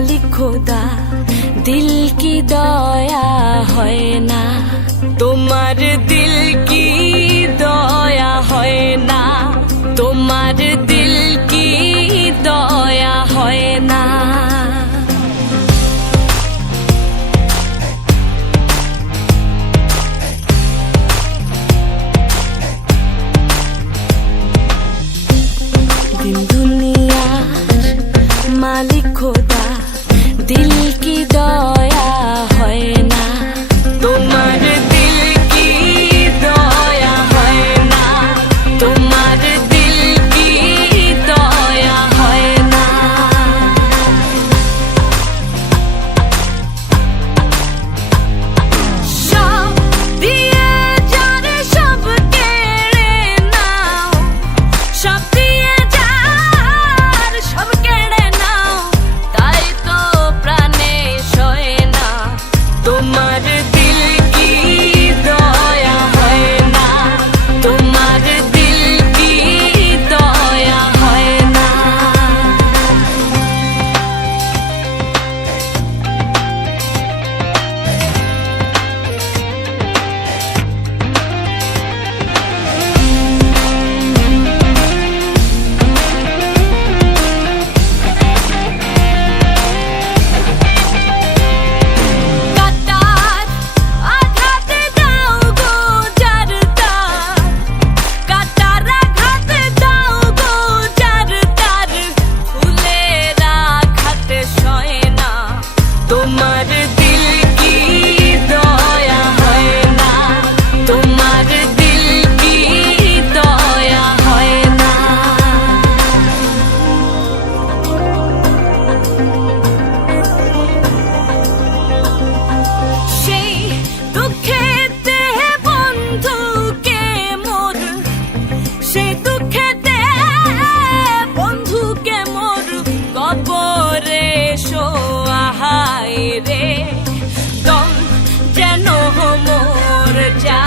মালিক খোদা দিল কি দয়া হয় না, তোমার দিল কি দয়া হয় না, তোমার দিল কি দয়া হয় না। দিন দুনিয়ার মালিক খোদা দিল কি দয়া হয় না, তোমার দিল কি দয়া হয় না, তোমার দিল কি দয়া হয় না। সব দিয়ে যারে সব কেড়ে নাও, সব দিয়ে যার সব কেড়ে নাও, তাই তো প্রাণে সয় না, তোমার দিল কি দয়া হয় না, তোমার দিল কি দয়া হয় না। কাটার আঘাতে দাও গো যার তার, কাটার আঘাতে দাও গো যার তার, ফুলের আঘাতে সয় না, তোমার দিল কি দয়া হয় না, তোমার দিল কি দয়া হয় না। সেই দুঃখেতে বন্ধুকে মোর, সেই দুঃখেতে বন্ধুকে মোর, কবরে শোয়াহায় রে, দম যেন মোর যা